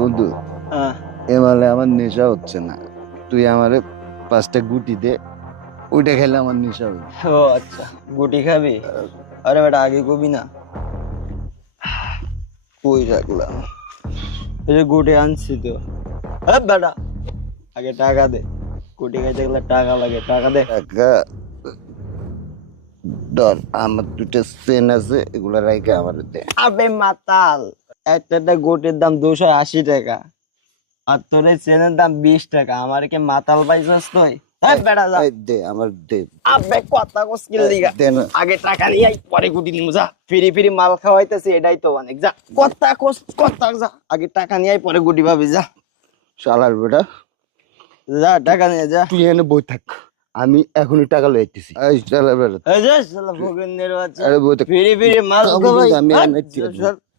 বন্ধু হ্যাঁ। এ মালে আমার নেশা হচ্ছে না। তুই আমারে পাঁচটা গুটি দে ওইটা খেলে আমার নেশা হবে। ও আচ্ছা গুটি খাবি? আরে বেটা আগে কবি না। কই রাখলাম? এই যে গুটি আনছি তো। হ্যাঁ বেটা আগে টাকা দে। গুটি খাইতে গেলে টাকা লাগে টাকা দে। টাকা? আমার দুটো সেন আছে এগুলা রাইকে আমার দে। আবে মাতাল। একটা একটা গোটের দাম দুশো আশি টাকা। আর তোর এই চেনের দাম বিশ টাকা। আমার কি মাতাল পাইছস তুই? বেটা যা। এই দে আমার দে। আবে কথা কসকিল দিগা। আগে টাকা নিয়ে আই পরে গুটি নিমু যা। ফিরি ফিরি মাল খাওয়াইতেছে এটাই তো অনেক যা। কথা কস কথা যা। আগে টাকা নিয়ে আই পরে গুটি পাবি যা। শালার বেটা। যা টাকা নিয়ে যা। তুই এনে বই থাক। আমি এখনই টাকা লই আইতেছি এই শালার বেটা এই যে শালা ভগিনের বাচ্চা। আরে বই থাক। ফিরি ফিরি মাল আমি।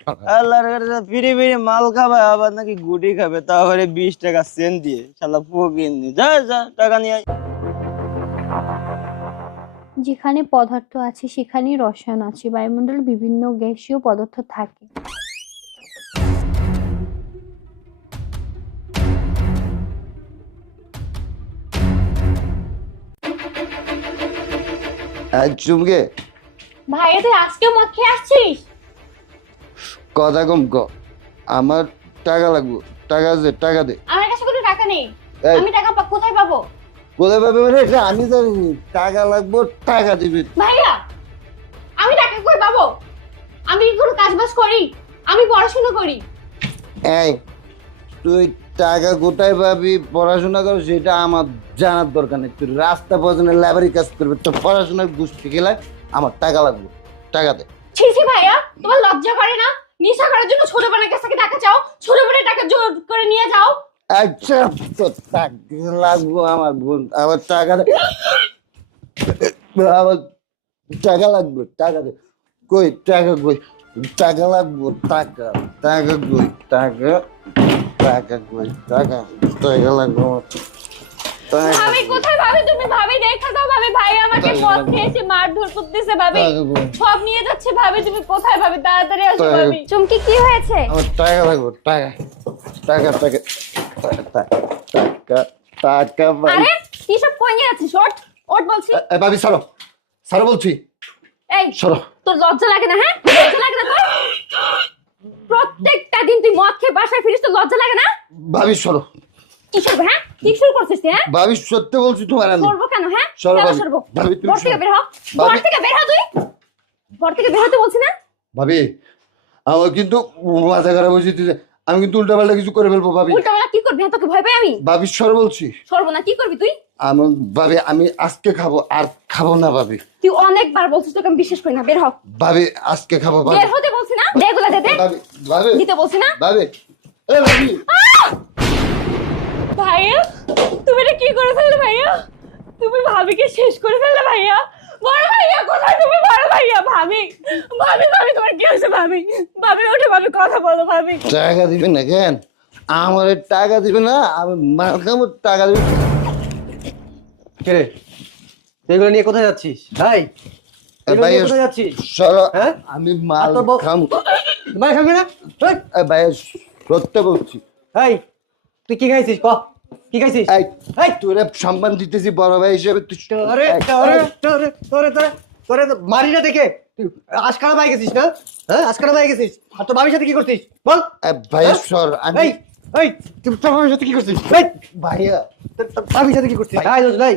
আল্লাহর কাছে ফিরি ফিরি মাল খাবে আবার নাকি গুটি খাবে তাহলে বিশ টাকা সেন্ট দিয়ে। শালা ফকির নি যা যা টাকা নিয়ে আয়। যেখানে পদার্থ আছে সেখানেই রসায়ন আছে। বায়ুমণ্ডলে বিভিন্ন গ্যাসীয় পদার্থ থাকে। চুমকে। ভাইয়া তুই আজকে মদ খেয়ে আসছিস? কথা কম ক। আমার টাকা লাগবে। টাকা দে টাকা দে। আমার কাছে কোনো টাকা নেই। এই। আমি টাকা পা- কোথায় পাবো? কোথায় পাবে মানে এটা আমি জানি টাকা লাগবে টাকা দিবি। ভাইয়া আমি টাকা কই পাবো? আমি কি কোনো কাজ বাজ করি আমি পড়াশোনা করি। এই তুই টাকা কোথায় পাবি পড়াশোনা কর সেটা আমার জানার দরকার নেই। তুই রাস্তা পর্যন্ত লেবারি কাজ করবি তো পড়াশোনার গোষ্ঠী গেলে আমার টাকা লাগবে। টাকা দে। ছি ছি ভাইয়া তোমার লজ্জা করে না? নেশা করার জন্য ছোট বোনের কাছ থেকে টাকা চাও? ছোট বোনের টাকা জোর করে নিয়ে যাও। আচ্ছা তো টাকা লাগবে আমার বোন, আমার টাকা আমার টাকা লাগবে, টাকা কই টাকা কই? টাকা লাগবে, টাকা টাকা কই, টাকা টাকা কই, টাকা টাকা লাগবে আমার। ভাবি কোথায় ভাবি? তুমি ভাবি দেখা দাও ভাবি। ভাই আমাকে মদ খেয়েছে মারধর করতেছে ভাবি। সব নিয়ে যাচ্ছে ভাবি তুমি কোথায় ভাবি? তাড়াতাড়ি আসো ভাবি। চুমকি কি হয়েছে? আমার টাকা লাগবে টাকা। টাকা টাকা টাকা টাকা টাকা ভাই। আরে কি সব কই নিয়ে আছিস ওট ওট বলছি। এ ভাবি সরো। সরো বলছি। এই সরো। তোর লজ্জা লাগে না হ্যাঁ? লজ্জা লাগে না তোর? প্রত্যেকটা দিন তুই মদ খেয়ে বাসায় ফিরিস তোর লজ্জা লাগে না? ভাবি সরো। কি শুরু হ্যাঁ? কি শুরু করছিস তুই, হ্যাঁ? ভাবি সত্যি বলছি তোমার আমি করব কেন হ্যাঁ? সরো কেন ভাবি। ভাবি, তুমি ঘর থেকে বের হ। ঘর থেকে বের হ তুই। ঘর থেকে বের হতে বলছি না। ভাবি আমার কিন্তু মাথা খারাপ হয়েছে আমি কিন্তু উল্টাপাল্টা কিছু করে ফেলব ভাবি। উল্টা বেলা কি করবি? হ্যাঁ তোকে ভয় পাই আমি। ভাবি সর বলছি। সরবো না কি করবি তুই? আমার ভাবি আমি আজকে খাব আর খাব না ভাবি। তুই অনেকবার বলছিস তোকে আমি বিশ্বাস করি না। বের হ। ভাবি আজকে খাব ভাবি। বের হতে বলছি না? দেগুলা দে দে। ভাবি ভাবি। দিতে বলছি না? ভাবি। এ ভাবি। ভাইয়া? তুমি এটা কি করে ফেললে ভাইয়া? তুমি ভাবিকে শেষ করে ফেললে ভাইয়া? বড় ভাইয়া কোথায় তুমি? বড় ভাইয়া ভাবি। ভাবি ভাবি তোমার কি হয়েছে ভাবি? ভাবি ওঠে ভাবি কথা বলো ভাবি। টাকা দিবে না কেন? আমার টাকা দিবে না আমি মাল খাব টাকা দিবে। কে রে? এগুলো নিয়ে কোথায় যাচ্ছিস? ভাই ভাই কোথায় যাচ্ছিস? সরো হ্যাঁ? আমি মাল তোর ভাই খাবি না? ভাই সত্য বলছি। এই তুই কি খাইছিস? ক। কি খাইছিস? এই এই! তোরে সম্মান দিতেছি বড় ভাই হিসেবে তুই তোরে এই, তোরে এই, তোরে তোরে তোরে তোরে মারি না দেখে। তুই আজকারা ভাই গেছিস না? হ্যাঁ আজকারা ভাই গেছিস? আর তোর বাবির সাথে কি করছিস? বল। ভাই সর আমি এই এই তুই তোর বাবির সাথে কি করছিস? এই! ভাইয়া। তোর বাবির সাথে কি করছিস? ভাই দোষ ভাই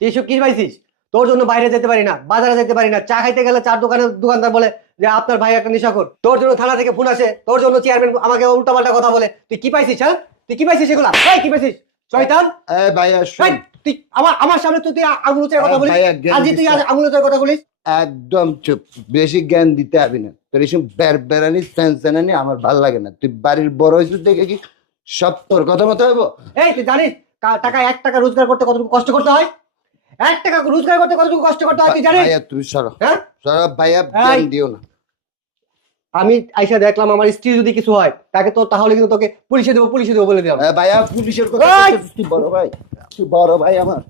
তুই এসব কি পাইছিস তোর জন্য বাইরে যেতে পারি না বাজারে যেতে পারি না চা খাইতে গেলে চার দোকানের দোকানদার বলে যে আপনার ভাই একটা নেশাখোর। তোর জন্য থানা থেকে ফোন আসে তোর জন্য চেয়ারম্যান আমাকে উল্টাপাল্টা কথা বলে। তুই কি পাইছিস হ্যাঁ? তুই কি পাইছিস এগুলা? কি পাইছিস? শয়তান! এ তুই আমার আমার সামনে তুই আঙুল কথা বলিস? তুই আঙুল কথা বলিস? একদম চুপ। বেশি জ্ঞান দিতে হবে না। তোর এইসব বের বেড়ানি স্যানস্যানানি আমার ভালো লাগে না। তুই বাড়ির বড় হয়েছিস দেখে কি সব তোর কথা মতো হইব? এই তুই জানিস টাকা এক টাকা রোজগার করতে কতটুকু কষ্ট করতে হয়? এক টাকা রোজগার করতে কতটুকু কষ্ট করতে হয় তুই জানিস? তুই সরো। হ্যাঁ? সরো ভাইয়া জ্ঞান দিও না। আমি আইসা দেখলাম আমার স্ত্রী যদি কিছু হয় তাকে তো তাহলে কিন্তু তোকে পুলিশে দেবো পুলিশে দেবো বলে দিলাম। ভাইয়া পুলিশের কথা তুই বড় ভাই? তুই বড় ভাই আমার?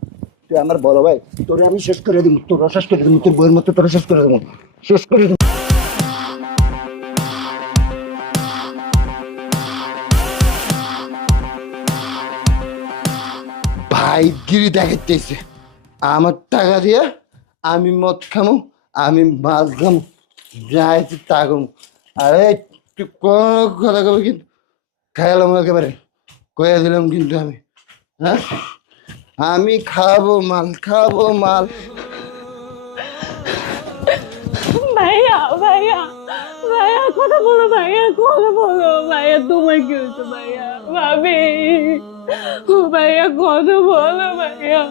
তুই আমার বড় ভাই। তোরে আমি শেষ করে দেবো তোর শেষ করে দেবো তোর বইয়ের মতো তোর শেষ করে দেবো। শেষ করে দেবো। ভাইগিরি দেখাইতেছে আমার টাকা দিয়ে আমি মদ খামু আমি মাছ খামু যাইছি তা আরে তুই কথা কবি কিন্তু। খাইলাম একেবারে। কয়ে দিলাম কিন্তু আমি। হ্যাঁ? আমি খাব মাল খাব মাল। ভাইয়া ভাইয়া ভাইয়া, কথা বলো, ভাইয়া, কথা বলো। ভাইয়া, তোমার কি হয়েছে, ভাইয়া? ভাবি, ভাইয়া, কথা বলো, ভাইয়া।